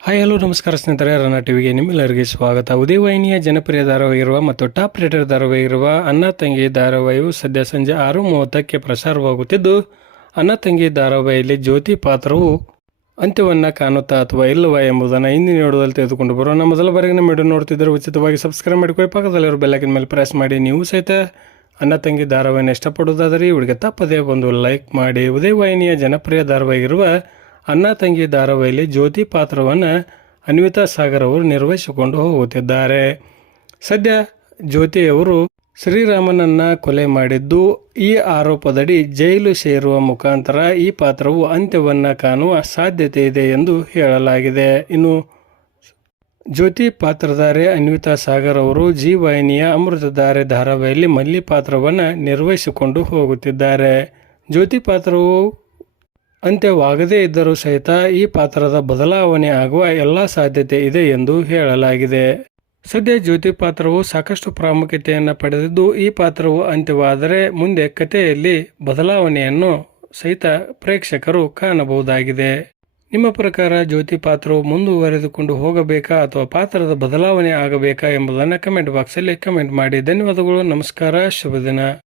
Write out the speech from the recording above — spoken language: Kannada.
ಹಾಯ್ ಹಲೋ ನಮಸ್ಕಾರ ಸ್ನೇಹಿತರೆ, ರನ್ನ ಟಿವಿಗೆ ನಿಮ್ಮೆಲ್ಲರಿಗೆ ಸ್ವಾಗತ. ಉದಯವಾಹಿನಿಯ ಜನಪ್ರಿಯ ಧಾರಾವಾಹಿರುವ ಮತ್ತು ಟಾಪ್ ರೇಟರ್ ಧಾರಾವಾಹಿರುವ ಅನ್ನ ತಂಗಿ ಧಾರಾವಾಹಿಯು ಸದ್ಯ ಸಂಜೆ ಆರು ಮೂವತ್ತಕ್ಕೆ ಪ್ರಸಾರವಾಗುತ್ತಿದ್ದು ಅನ್ನ ತಂಗಿ ಧಾರಾವಾಹಿಯಲ್ಲಿ ಜ್ಯೋತಿ ಪಾತ್ರವು ಅಂತ್ಯವನ್ನು ಕಾಣುತ್ತಾ ಅಥವಾ ಇಲ್ಲವಾ ಎಂಬುದನ್ನು ಇಂದಿನ ನೋಡೋದಲ್ಲಿ ತೆಗೆದುಕೊಂಡು ನಮ್ಮ ಮೊದಲ ಬಾರಿಗೆ ನಮ್ಮ ವಿಡಿಯೋ ನೋಡ್ತಿದ್ದರೆ ಉಚಿತವಾಗಿ ಸಬ್ಸ್ಕ್ರೈಬ್ ಮಾಡಿಕೊಳ್ಳಿ. ಪಕ್ಕದಲ್ಲಿರೋ ಬೆಲ್ಲಕಿನ ಮೇಲೆ ಪ್ರೆಸ್ ಮಾಡಿ. ನೀವು ಸಹಿತ ಅನ್ನ ತಂಗಿ ಧಾರಾವಾಹಿನ ಇಷ್ಟಪಡೋದಾದರೆ ಇವರಿಗೆ ತಪ್ಪದೇ ಒಂದು ಲೈಕ್ ಮಾಡಿ. ಉದಯವಾಹಿನಿಯ ಜನಪ್ರಿಯ ಧಾರಾವಾಹಿಗಿರುವ ಅಣ್ಣ ತಂಗಿ ಧಾರಾವಾಹಿಯಲ್ಲಿ ಜ್ಯೋತಿ ಪಾತ್ರವನ್ನು ಅನ್ವಿತಾ ಸಾಗರ್ ಅವರು ನಿರ್ವಹಿಸಿಕೊಂಡು ಹೋಗುತ್ತಿದ್ದಾರೆ. ಸದ್ಯ ಜ್ಯೋತಿಯವರು ಶ್ರೀರಾಮನನ್ನ ಕೊಲೆ ಮಾಡಿದ್ದು, ಈ ಆರೋಪದಡಿ ಜೈಲು ಸೇರುವ ಮುಖಾಂತರ ಈ ಪಾತ್ರವು ಅಂತ್ಯವನ್ನು ಕಾಣುವ ಸಾಧ್ಯತೆ ಇದೆ ಎಂದು ಹೇಳಲಾಗಿದೆ. ಇನ್ನು ಜ್ಯೋತಿ ಪಾತ್ರಧಾರೆ ಅನ್ವಿತಾ ಸಾಗರ್ ಅವರು ಜಿ ವಾಹಿನಿಯ ಅಮೃತಧಾರೆ ಧಾರಾವಾಹಿಯಲ್ಲಿ ಮಲ್ಲಿ ಪಾತ್ರವನ್ನು ನಿರ್ವಹಿಸಿಕೊಂಡು ಹೋಗುತ್ತಿದ್ದಾರೆ. ಜ್ಯೋತಿ ಪಾತ್ರವು ಅಂತ್ಯವಾಗದೇ ಇದ್ದರೂ ಸಹಿತ ಈ ಪಾತ್ರದ ಬದಲಾವಣೆ ಆಗುವ ಎಲ್ಲ ಸಾಧ್ಯತೆ ಇದೆ ಎಂದು ಹೇಳಲಾಗಿದೆ. ಸದ್ಯ ಜ್ಯೋತಿ ಪಾತ್ರವು ಸಾಕಷ್ಟು ಪ್ರಾಮುಖ್ಯತೆಯನ್ನು ಪಡೆದಿದ್ದು, ಈ ಪಾತ್ರವು ಅಂತ್ಯವಾದರೆ ಮುಂದೆ ಕಥೆಯಲ್ಲಿ ಬದಲಾವಣೆಯನ್ನು ಸಹಿತ ಪ್ರೇಕ್ಷಕರು ಕಾಣಬಹುದಾಗಿದೆ. ನಿಮ್ಮ ಪ್ರಕಾರ ಜ್ಯೋತಿ ಪಾತ್ರವು ಮುಂದುವರೆದುಕೊಂಡು ಹೋಗಬೇಕಾ ಅಥವಾ ಪಾತ್ರದ ಬದಲಾವಣೆ ಆಗಬೇಕಾ ಎಂಬುದನ್ನು ಕಮೆಂಟ್ ಬಾಕ್ಸಲ್ಲಿ ಕಮೆಂಟ್ ಮಾಡಿ. ಧನ್ಯವಾದಗಳು, ನಮಸ್ಕಾರ, ಶುಭ ದಿನ.